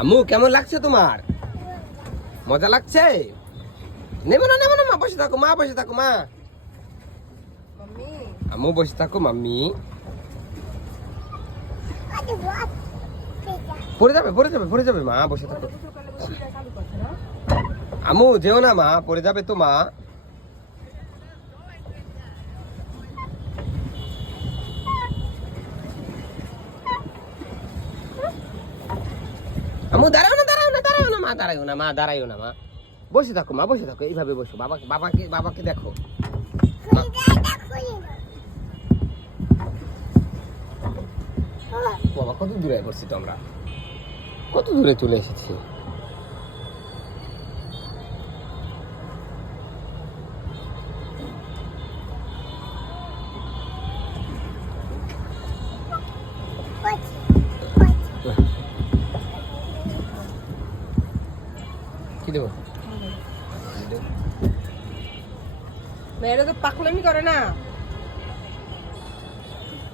আম্মু কেমন লাগছে তোমার? মজা লাগছে? নেমো না মা, বসে থাকো মা, বসে থাকো মা। আম্মু বসে থাকো মাম্মি। পড়ে যাবে মা, বসে থাকো। আম্মু যেও না মা, পড়ে যাবে তো মা। আম্মু দাঁড়াও না মা, দাঁড়াইও না মা। বসে থাকো মা, বসে থাকো, এইভাবে বসো। বাবাকে দেখো। বাবা কত দূরে পড়ছি তো আমরা, কত দূরে চলে এসেছি। কি দেবো? মেয়েরা তো পাকলামি করে না।